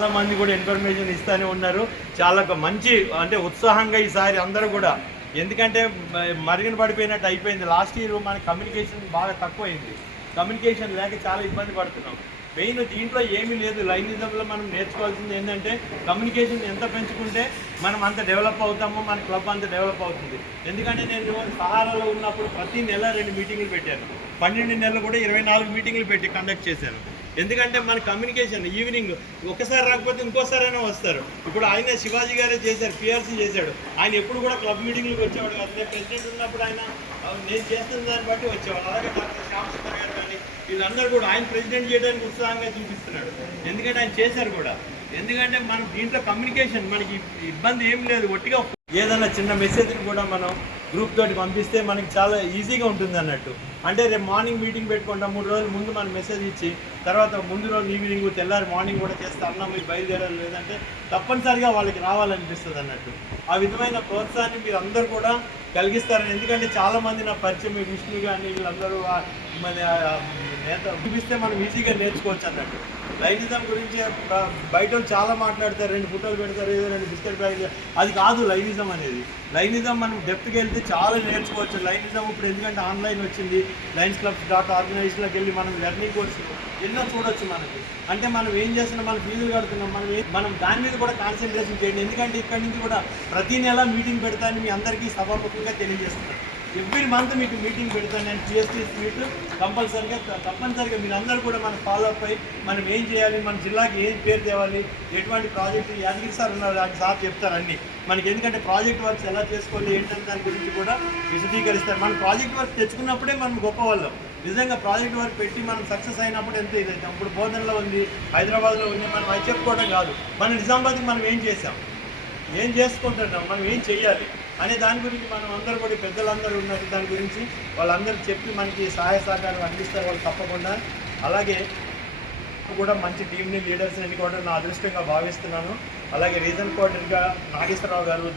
చాలా మంది కూడా ఇన్ఫర్మేషన్ ఇస్తూనే ఉన్నారు. చాలా మంచి అంటే ఉత్సాహంగా ఈసారి అందరూ కూడా. ఎందుకంటే మ- మరుగున పడిపోయినట్టు అయిపోయింది. లాస్ట్ ఇయర్ మన కమ్యూనికేషన్ బాగా తక్కువైంది. కమ్యూనికేషన్ లేక చాలా ఇబ్బంది పడుతున్నాం. మెయిన్ దీంట్లో ఏమీ లేదు. లైనిజంలో మనం నేర్చుకోవాల్సింది ఏంటంటే కమ్యూనికేషన్ ఎంత పెంచుకుంటే మనం అంత డెవలప్ అవుతామో మన క్లబ్ అంత డెవలప్ అవుతుంది. ఎందుకంటే నేను సహారాలో ఉన్నప్పుడు ప్రతి నెల రెండు మీటింగులు పెట్టాను. పన్నెండు నెలలు కూడా ఇరవై నాలుగు మీటింగులు పెట్టి కండక్ట్ చేశాను ఎందుకంటే మన కమ్యూనికేషన్ ఈవినింగ్ ఒక్కసారి రాకపోతే ఇంకోసారైనా వస్తారు. ఇప్పుడు ఆయన శివాజీ గారే చేశారు పిఆర్సీ చేశాడు. ఆయన ఎప్పుడు కూడా క్లబ్ మీటింగ్లకు వచ్చేవాడు కాదు. నేను ప్రెసిడెంట్ ఉన్నప్పుడు ఆయన నేను చేస్తున్న దాన్ని బట్టి వచ్చేవాడు. అలాగే డాక్టర్ శ్యామ్ సుందర్ గారు కానీ వీళ్ళందరూ కూడా ఆయన ప్రెసిడెంట్ చేయడానికి ఉత్సాహంగా చూపిస్తున్నాడు. ఎందుకంటే ఆయన చేశారు కూడా. ఎందుకంటే మనం దీంట్లో కమ్యూనికేషన్ మనకి ఇబ్బంది ఏం లేదు. ఒట్టిగా ఏదైనా చిన్న మెసేజ్ని కూడా మనం గ్రూప్ తోటి పంపిస్తే మనకి చాలా ఈజీగా ఉంటుంది అన్నట్టు. అంటే రేపు మార్నింగ్ మీటింగ్ పెట్టుకుంటాం మూడు రోజులు ముందు మనం మెసేజ్ ఇచ్చి తర్వాత ముందు రోజు ఈవినింగ్ తెల్లారి మార్నింగ్ కూడా చేస్తే అన్న మీరు బయలుదేరాలి లేదంటే తప్పనిసరిగా వాళ్ళకి రావాలనిపిస్తుంది అన్నట్టు. ఆ విధమైన ప్రోత్సాహాన్ని మీరు అందరూ కూడా కలిగిస్తారని ఎందుకంటే చాలామంది నా పరిచయం ఈ విష్ణు కానీ వీళ్ళందరూ మన నేత చూపిస్తే మనం ఈజీగా నేర్చుకోవచ్చు అన్నట్టు. లైనిజం గురించి బయట వాళ్ళు చాలా మాట్లాడతారు రెండు ఫోటోలు పెడతారు ఏదో రెండు బిస్కెట్ ప్యాక్ అది కాదు లైనిజం అనేది. లైనిజం మనం డెప్త్కి వెళ్తే చాలా నేర్చుకోవచ్చు. లైనిజం ఇప్పుడు ఎందుకంటే ఆన్లైన్ వచ్చింది. లైన్స్ క్లబ్ డాట్ ఆర్గనైజేషన్లోకి వెళ్ళి మనం లెర్నింగ్ కోర్సు ఎన్నో చూడొచ్చు మనకి. అంటే మనం ఏం చేస్తున్నాం? మనం ఫీజులు కడుతున్నాం. మనం మనం దాని మీద కూడా కాన్సన్ట్రేషన్ చేయండి. ఎందుకంటే ఇక్కడి నుంచి కూడా ప్రతి నెల మీటింగ్ పెడతానని మీ అందరికీ సభాముఖంగా తెలియజేస్తున్నాను. ఎవ్రీ మంత్ మీకు మీటింగ్ పెడతాను నేను పిఎస్టీ మీట్ కంపల్సరీగా తప్పనిసరిగా మీరందరూ కూడా మన ఫాలో అప్ అయ్యి మనం ఏం చేయాలి మన జిల్లాకి ఏం పేరు తేవాలి ఎటువంటి ప్రాజెక్ట్ యాదగిరి సార్ ఉన్నారు దానికి సార్ చెప్తారు అన్నీ. మనకి ఎందుకంటే ప్రాజెక్ట్ వర్క్స్ ఎలా చేసుకోవాలి ఏంటనే దాని గురించి కూడా విశదీకరిస్తారు. మన ప్రాజెక్ట్ వర్క్ తెచ్చుకున్నప్పుడే మనం గొప్ప వాళ్ళం నిజంగా ప్రాజెక్ట్ వర్క్ పెట్టి మనం సక్సెస్ అయినప్పుడు ఎంత ఇదైతే ఇప్పుడు బోధనలో ఉంది హైదరాబాద్లో ఉంది మనం అది చెప్పుకోవడం కాదు. మన నిజామాబాద్కి మనం ఏం చేసాం ఏం చేసుకుంటున్నాం? మనం ఏం చెయ్యాలి? అనే దాని గురించి మనం అందరూ కూడా పెద్దలందరూ ఉన్నారు దాని గురించి. వాళ్ళందరూ చెప్పి మనకి సహాయ సహకారం అందిస్తారు వాళ్ళు తప్పకుండా. అలాగే కూడా మంచి టీంని లీడర్స్ని ఎన్నుకోవడం నా అదృష్టంగా భావిస్తున్నాను. అలాగే రీజన్ కోఆర్డినేటర్గా నాగేశ్వరరావు గారు